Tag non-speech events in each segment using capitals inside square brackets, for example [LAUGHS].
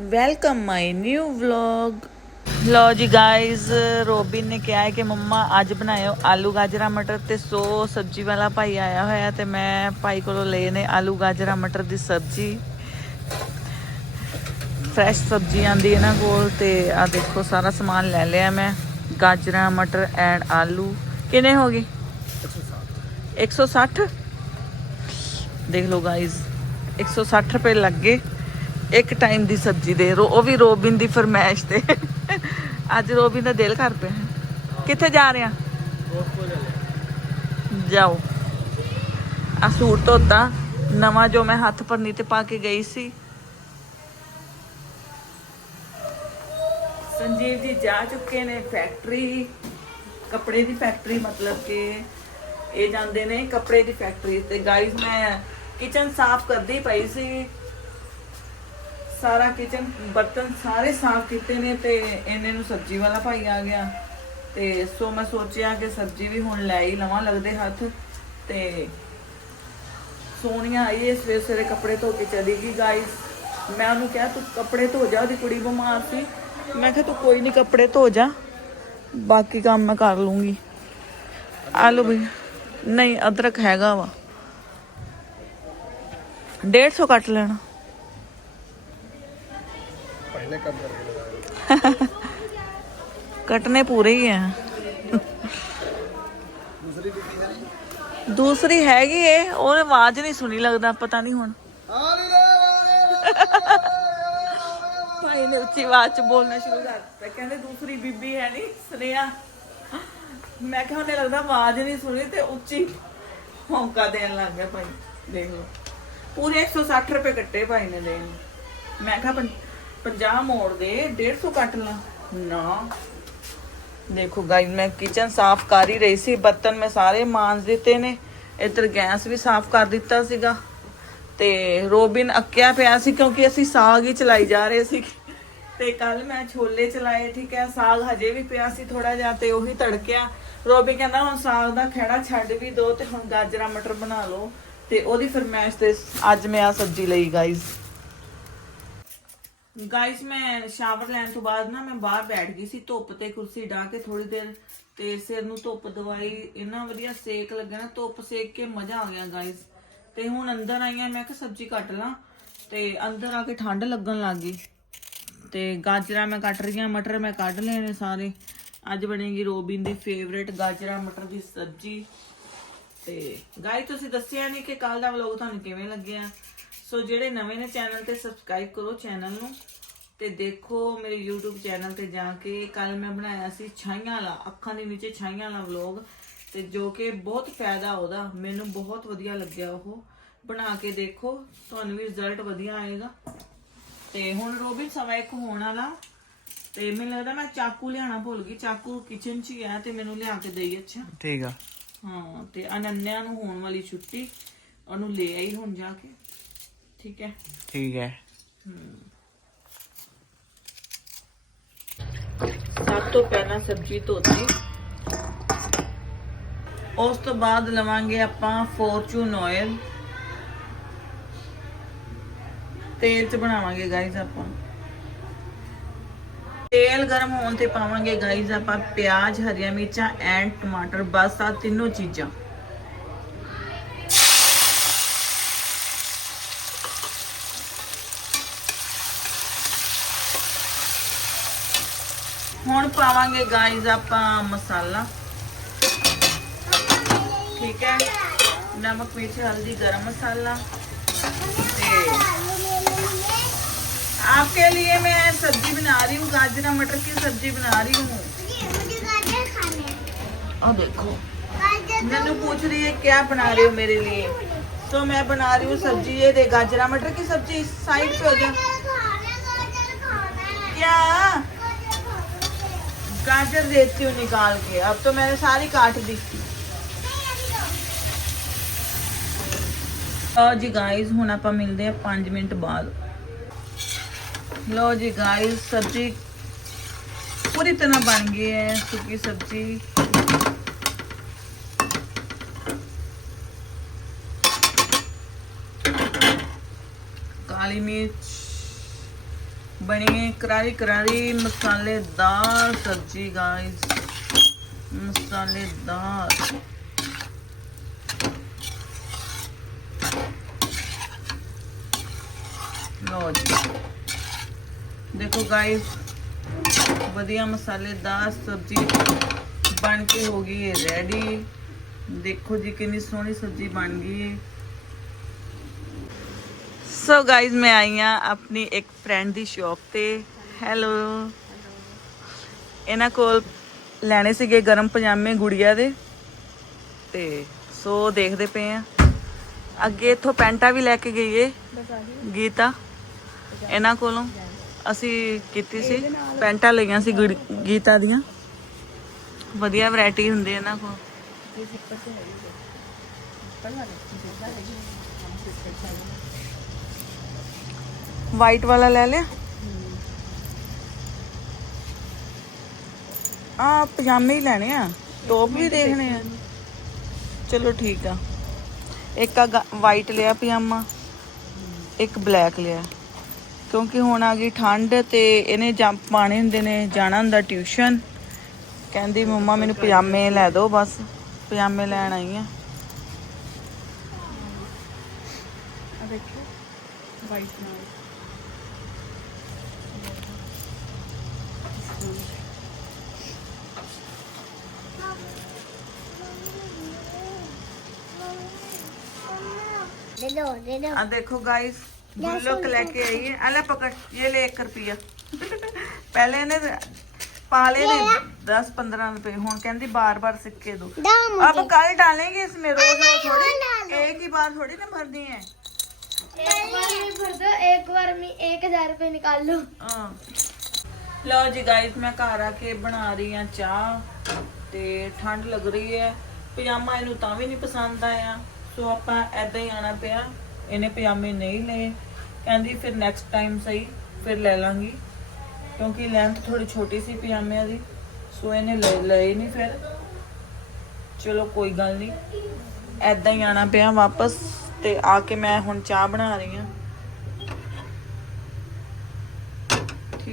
Welcome my new vlog ਲੋ ਜੀ guys Robin ਨੇ ਕਿਹਾ ਹੈ ਕਿ ਮੰਮਾ ਅੱਜ ਬਣਾਇਓ ਆਲੂ ਗਾਜਰਾ ਮਟਰ ਤੇ ਸੋ ਸਬਜ਼ੀ ਵਾਲਾ ਭਾਈ ਆਇਆ ਹੋਇਆ ਤੇ ਮੈਂ ਭਾਈ ਕੋਲੋਂ ਲਏ ਨੇ ਆਲੂ ਗਾਜਰਾ ਮਟਰ ਦੀ ਸਬਜ਼ੀ। ਫਰੈਸ਼ ਸਬਜ਼ੀ ਆਂਦੀ ਇਹਨਾਂ ਕੋਲ ਤੇ ਆ ਦੇਖੋ ਸਾਰਾ ਸਮਾਨ ਲੈ ਲਿਆ ਮੈਂ। ਗਾਜਰਾਂ, ਮਟਰ ਐਂਡ ਆਲੂ। ਕਿੰਨੇ ਹੋ ਗਏ? 160 ਦੇਖ ਲਓ ਗਾਇਜ਼ 160 ਰੁਪਏ ਲੱਗੇ ਇੱਕ ਟਾਈਮ ਦੀ ਸਬਜ਼ੀ ਦੇ ਰੋ, ਉਹ ਵੀ ਰੋਬਿਨ ਦੀ ਫਰਮਾਇਸ਼ ਤੇ। ਅੱਜ ਰੋਬਿਨ ਦਾ ਦਿਲ ਕਰ ਪਿਆ। ਕਿੱਥੇ ਜਾ ਰਹੇ? ਆ ਜਾਓ। ਆ ਸੂਟ ਧੋਤਾ। ਨਵਾਂ ਜੋ ਮੈਂ ਹੱਥ ਪਰਨੀ ਤੇ ਪਾ ਕੇ ਗਈ ਸੀ। ਸੰਜੀਵ ਜੀ ਜਾ ਚੁੱਕੇ ਨੇ ਫੈਕਟਰੀ ਕੱਪੜੇ ਦੀ ਫੈਕਟਰੀ ਮਤਲਬ ਕਿ ਇਹ ਜਾਂਦੇ ਨੇ ਕੱਪੜੇ ਦੀ ਫੈਕਟਰੀ ਤੇ। ਗਾਈਜ਼ ਮੈਂ ਕਿਚਨ ਸਾਫ਼ ਕਰਦੀ ਪਈ ਸੀ। ਸਾਰਾ ਕਿਚਨ ਬਰਤਨ ਸਾਰੇ ਸਾਫ਼ ਕੀਤੇ ਨੇ ਤੇ ਇਹਨੇ ਨੂੰ ਸਬਜ਼ੀ ਵਾਲਾ ਭਾਈ ਆ ਗਿਆ। ਤੇ ਸੋ ਮੈਂ ਸੋਚਿਆ ਕਿ ਸਬਜ਼ੀ ਵੀ ਹੁਣ ਲੈ ਹੀ ਲਵਾਂ ਲੱਗਦੇ ਹੱਥ। ਤੇ ਸੋਨੀਆ ਆਈ ਹੈ ਸਵੇਰੇ ਸਵੇਰੇ ਕੱਪੜੇ ਧੋ ਕੇ ਚਲੀ ਗਈ ਗਾਈਸ ਮੈਂ ਉਹਨੂੰ ਕਿਹਾ, ਤੂੰ ਕੱਪੜੇ ਧੋ ਜਾ, ਉਹਦੀ ਕੁੜੀ ਬਿਮਾਰ ਸੀ। ਮੈਂ ਕਿਹਾ, ਤੂੰ ਕੋਈ ਨਹੀਂ ਕੱਪੜੇ ਧੋ ਜਾ, ਬਾਕੀ ਕੰਮ ਮੈਂ ਕਰ ਲੂੰਗੀ। ਆਲੂ ਵੀ ਨਹੀਂ, ਅਦਰਕ ਹੈਗਾ ਵਾ। 150 ਕੱਟ ਲੈਣਾ। [LAUGHS] पहले कम करके ਕੱਟਨੇ ਪੂਰੇ ਹੀ ਆ दूसरी बीती [LAUGHS] है नहीं ਦੂਸਰੀ ਹੈਗੀ ਏ ਉਹਨੇ ਆਵਾਜ਼ ਨਹੀਂ ਸੁਣੀ ਲੱਗਦਾ ਪਤਾ ਨਹੀਂ ਹੁਣ ਭਾਈ ਨੇ ਉੱਚੀ ਆਵਾਜ਼ ਚ ਬੋਲਣਾ ਸ਼ੁਰੂ ਕਰ ਦਿੱਤਾ ਕਹਿੰਦੇ ਦੂਸਰੀ ਬੀਬੀ ਹੈ ਨਹੀਂ ਸੁਨੇਹਾ ਮੈਂ ਕਿਹਾ ਉਹਨੇ ਲੱਗਦਾ ਆਵਾਜ਼ ਨਹੀਂ ਸੁਣੀ ਤੇ ਉੱਚੀ ਹੌਂਕਾ ਦੇਣ ਲੱਗ ਗਿਆ ਭਾਈ ਦੇਖ ਲਓ ਪੂਰੇ 160 ਰੁਪਏ ਕੱਟੇ ਭਾਈ ਨੇ ਦੇਣ ਨੂੰ। ਮੈਂ ਕਿਹਾ 50 ਮੋੜ ਦੇ 150 ਕੱਟ ਲਾਂ। ਨਾ। ਦੇਖੋ ਗਾਈ ਮੈਂ ਕਿਚਨ ਸਾਫ਼ ਕਰ ਹੀ ਰਹੀ ਸੀ, ਬਰਤਨ ਮੈਂ ਸਾਰੇ ਮਾਂਜ ਦਿੱਤੇ ਨੇ। ਇੱਧਰ ਗੈਸ ਵੀ ਸਾਫ਼ ਕਰ ਦਿੱਤਾ ਸੀਗਾ। ਤੇ ਰੋਬਿਨ ਅੱਕਿਆ ਪਿਆ ਸੀ ਕਿਉਂਕਿ ਅਸੀਂ ਸਾਗ ਹੀ ਚਲਾਈ ਜਾ ਰਹੇ ਸੀ। ਤੇ ਕੱਲ ਮੈਂ ਛੋਲੇ ਚਲਾਏ, ਠੀਕ ਹੈ, ਸਾਗ ਹਜੇ ਵੀ ਪਿਆ ਸੀ ਥੋੜਾ ਜਿਹਾ ਤੇ ਉਹੀ ਤੜਕਿਆ। ਰੋਬਿਨ ਕਹਿੰਦਾ, ਹੁਣ ਸਾਗ ਦਾ ਖਹਿੜਾ ਛੱਡ ਵੀ ਦੋ ਤੇ ਹੁਣ ਗਾਜਰਾਂ, ਮਟਰ ਬਣਾ ਲਓ। ਤੇ ਉਹਦੀ ਫਰਮਾਇਸ਼ ਤੇ ਅੱਜ ਮੈਂ ਆ ਸਬਜ਼ੀ ਲਈ ਗਾਇਸ ਗਾਇਸ ਮੈਂ ਸ਼ਾਵਰ ਲੈਣ ਤੋਂ ਬਾਅਦ ਨਾ ਮੈਂ ਬਾਹਰ ਬੈਠ ਗਈ ਸੀ, ਧੁੱਪ ਤੇ ਕੁਰਸੀ ਢਾ ਕੇ ਥੋੜੀ ਦੇਰ ਤੇ ਸਿਰ ਨੂੰ ਧੁੱਪ ਦਵਾਈ, ਇੰਨਾ ਵਧੀਆ ਸੇਕ ਲੱਗਿਆ ਨਾ, ਧੁੱਪ ਸੇਕ ਕੇ ਮਜ਼ਾ ਆ ਗਿਆ ਗਾਇਸ ਤੇ ਹੁਣ ਅੰਦਰ ਆਈਆਂ ਮੈਂ ਕਿਹਾ ਸਬਜ਼ੀ ਕੱਟ ਲਾਂ, ਤੇ ਅੰਦਰ ਆ ਕੇ ਠੰਡ ਲੱਗਣ ਲੱਗ ਗਈ। ਤੇ ਗਾਜਰਾਂ ਮੈਂ ਕੱਟ ਰਹੀ ਹਾਂ ਮਟਰ ਮੈਂ ਕੱਢ ਲਏ ਨੇ ਸਾਰੇ। ਅੱਜ ਬਣੇਗੀ ਰੋਬਿਨ ਦੀ ਫੇਵਰੇਟ ਗਾਜਰਾਂ, ਮਟਰ ਦੀ ਸਬਜ਼ੀ। ਤੇ ਗਾਇਸ ਤੁਸੀਂ ਦੱਸਿਆ ਨਹੀਂ ਕਿ ਕੱਲ ਦਾ ਵਲੌਗ ਤੁਹਾਨੂੰ ਕਿਵੇਂ ਲੱਗਿਆ? ਸੋ ਜਿਹੜੇ ਨਵੇਂ ਨੇ ਚੈਨਲ ਤੇ ਸਬਸਕ੍ਰਾਈਬ ਕਰੋ ਚੈਨਲ ਨੂੰ ਤੇ ਦੇਖੋ ਮੇਰੇ YouTube ਚੈਨਲ ਤੇ ਜਾ ਕੇ ਕੱਲ ਮੈਂ ਬਣਾਇਆ ਸੀ ਛਾਈਆਂ ਵਾਲਾ ਅੱਖਾਂ ਦੇ ਨੀਚੇ ਛਾਈਆਂ ਵਾਲਾ ਵਲੌਗ ਤੇ ਜੋ ਕਿ ਬਹੁਤ ਫਾਇਦਾ ਉਹਦਾ ਮੈਨੂੰ ਬਹੁਤ ਵਧੀਆ ਲੱਗਿਆ ਉਹ। ਬਣਾ ਕੇ ਦੇਖੋ ਤੁਹਾਨੂੰ ਵੀ ਰਿਜ਼ਲਟ ਵਧੀਆ ਆਏਗਾ। ਤੇ ਹੁਣ ਰੋਬਿਨ ਸਵਾ ਇੱਕ ਹੋਣ ਵਾਲਾ ਤੇ ਮੈਨੂੰ ਲੱਗਦਾ ਮੈਂ ਚਾਕੂ ਲਿਆਣਾ ਭੁੱਲ ਗਈ ਚਾਕੂ ਕਿਚਨ 'ਚ ਹੀ ਆ ਤੇ ਮੈਨੂੰ ਲਿਆ ਕੇ ਦੇਈ ਅੱਛਾ। ਠੀਕ ਆ। ਹਾਂ ਤੇ ਅਨੰਨਿਆ ਨੂੰ ਹੋਣ ਵਾਲੀ ਛੁੱਟੀ ਉਹਨੂੰ ਲੈ ਆਈ ਹੁਣ ਜਾ ਕੇ। ਠੀਕ ਉਸ ਤੋਂ ਬਾਅਦ ਲਵਾਂਗੇ ਆਪਾਂ ਫੋਰਚੂਨ ਆਇਲ ਤੇਲ ਚ ਬਣਾਵਾਂਗੇ ਗਾਈਜ ਆਪਾਂ। ਤੇਲ ਗਰਮ ਹੋਣ ਤੇ ਪਾਵਾਂਗੇ ਗਾਈਜ਼ ਆਪਾਂ ਪਿਆਜ਼ ਹਰੀਆਂ ਮਿਰਚਾਂ ਐਂਡ ਟਮਾਟਰ ਬਸ ਆ ਤਿੰਨੋਂ ਚੀਜ਼ਾਂ। हूँ पावे गाइज़ आप मसाला ठीक है नमक मिर्च हल्दी ਗਰਮ मसाला आपके लिए मैं सब्ज़ी बना रही हूँ गाजरा मटर की सब्ज़ी बना रही हूँ देखो मैं पूछ रही है क्या बना रही हो मेरे लिए तो मैं बना रही हूँ सब्ज़ी ये दे गाजरा मटर की सब्ज़ी साइड पे हो जाए क्या गाजर देती हूँ निकाल के अब तो मैंने सारी काट दी ਲਓ ਜੀ ਗਾਇਜ਼ ਹੁਣ ਆਪਾਂ ਮਿਲਦੇ ਆ 5 ਮਿੰਟ ਬਾਅਦ ਲਓ ਜੀ ਗਾਇਜ਼ ਸਬਜ਼ੀ ਪੂਰੀ ਤਰ੍ਹਾਂ ਬਣ ਗਈ ਹੈ ਸੁੱਕੀ ਸਬਜ਼ੀ ਕਾਲੀ ਮਿਰਚ ਬਣੀ ਕਰਾਰੀ ਕਰਾਰੀ ਮਸਾਲੇਦਾਰ ਸਬਜ਼ੀ ਗਾਇਸ ਮਸਾਲੇਦਾਰ। ਲੋ ਜੀ। ਦੇਖੋ ਗਾਇਸ ਵਧੀਆ ਮਸਾਲੇਦਾਰ ਸਬਜ਼ੀ ਬਣ ਕੇ ਹੋ ਗਈ ਹੈ ਰੈਡੀ ਦੇਖੋ ਜੀ, ਕਿੰਨੀ ਸੋਹਣੀ ਸਬਜ਼ੀ ਬਣ ਗਈ ਹੈ। ਸੋ ਗਾਇਜ਼ ਮੈਂ ਆਈ ਆ ਆਪਣੀ ਇੱਕ ਫਰੈਂਡ ਦੀ ਸ਼ਾਪ ਤੇ। ਹੈਲੋ ਇਹਨਾਂ ਕੋਲ ਲੈਣੇ ਸੀਗੇ ਗਰਮ ਪਜਾਮੇ ਗੁੜੀਆ ਦੇ। ਤੇ ਸੋ ਦੇਖਦੇ ਪਏ ਆ ਅੱਗੇ ਇਥੋਂ ਪੈਂਟਾ ਵੀ ਲੈ ਕੇ ਗਈ ਏ ਗੀਤਾ, ਇਹਨਾਂ ਕੋਲੋਂ। ਅਸੀਂ ਕੀਤੀ ਸੀ। ਪੈਂਟਾਂ ਲਈਆਂ ਸੀ ਗੁੜੀ- ਗੀਤਾ ਦੀਆਂ। ਵਧੀਆ ਵੈਰਾਈਟੀ ਹੁੰਦੀ ਇਹਨਾਂ ਕੋਲ। ਵਾਈਟ ਵਾਲਾ ਲੈ ਲਿਆ। ਆ ਪਜਾਮੇ ਹੀ ਲੈਣੇ ਆ। ਟੋਪ ਵੀ ਦੇਖਣੇ ਆ। ਚਲੋ ਠੀਕ ਆ। ਇੱਕ ਆ ਵਾਈਟ ਲਿਆ ਪਜਾਮਾ, ਇੱਕ ਬਲੈਕ ਲਿਆ। ਕਿਉਂਕਿ ਹੁਣ ਆ ਗਈ ਠੰਡ ਤੇ ਇਹਨੇ ਜੰਪ ਪਾਣੇ ਹੁੰਦੇ ਨੇ, ਜਾਣਾ ਹੁੰਦਾ ਟਿਊਸ਼ਨ। ਕਹਿੰਦੀ, ਮੰਮਾ, ਮੈਨੂੰ ਪਜਾਮੇ ਲੈ ਦਿਓ ਬਸ। ਪਜਾਮੇ ਲੈਣ ਆਈ ਆ। ਆ ਦੇਖੋ। ਵਾਈਟ ਨਾਲ। दे दो दे दो आ देखो गाइस बुल्लोक लेके आई है। अले पकड़ ये ले एक रुपया। [LAUGHS] पहले ने पाले ने दस पंद्रह रुपए। हूँ कहती बार बार सिक्के दो। अब कल डालेंगे इसमें रोज रोज थोड़ी। एक ही बार थोड़ी ना भरनी है। एक बार में भर दो एक बार में एक हज़ार रुपए निकाल लो। ਲਓ ਜੀ ਗਾਇਸ ਮੈਂ ਘਰ ਆ ਕੇ ਬਣਾ ਰਹੀ ਆ ਚਾਹ ਤੇ ਠੰਡ ਲੱਗ ਰਹੀ ਹੈ। ਪਜਾਮਾ ਇਹਨੂੰ ਤਾਂ ਵੀ ਨਹੀਂ ਪਸੰਦ ਆਇਆ। ਸੋ ਆਪਾਂ ਐਦਾਂ ਹੀ ਆਣਾ ਪਿਆ। ਇਹਨੇ ਪਜਾਮੇ ਨਹੀਂ ਲਏ। ਕਹਿੰਦੀ ਫਿਰ ਨੈਕਸਟ ਟਾਈਮ ਸਹੀ, ਫਿਰ ਲੈ ਲਾਂਗੀ। ਕਿਉਂਕਿ ਲੈਂਥ ਥੋੜੀ ਛੋਟੀ ਸੀ ਪਜਾਮਿਆਂ ਦੀ। ਸੋ ਇਹਨੇ ਲੈ, ਲਏ ਨਹੀਂ ਫਿਰ। ਚਲੋ ਕੋਈ ਗੱਲ ਨਹੀਂ। ਐਦਾਂ ਹੀ ਆਣਾ ਪਿਆ ਵਾਪਸ ਤੇ ਆ ਕੇ ਮੈਂ ਹੁਣ ਚਾਹ ਬਣਾ ਰਹੀ ਹਾਂ।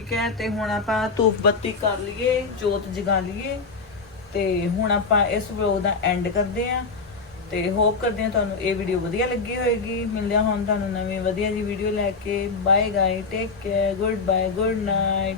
ਠੀਕ ਹੈ, ਤੇ ਹੁਣ ਆਪਾਂ ਧੂਪ ਬੱਤੀ ਕਰ ਲਈਏ, ਜੋਤ ਜਗਾ ਲਈਏ, ਤੇ ਹੁਣ ਆਪਾਂ ਇਸ ਵਲੌਗ ਦਾ ਐਂਡ ਕਰਦੇ ਆਂ ਤੇ ਹੋਪ ਕਰਦੇ ਹਾਂ ਤੁਹਾਨੂੰ ਇਹ ਵੀਡੀਓ ਵਧੀਆ ਲੱਗੀ ਹੋਏਗੀ। ਮਿਲਦੇ ਹਾਂ ਹੁਣ ਤੁਹਾਨੂੰ ਨਵੀਂ ਵਧੀਆ ਜੀ ਵੀਡੀਓ ਲੈ ਕੇ। Bye guy take care good bye good night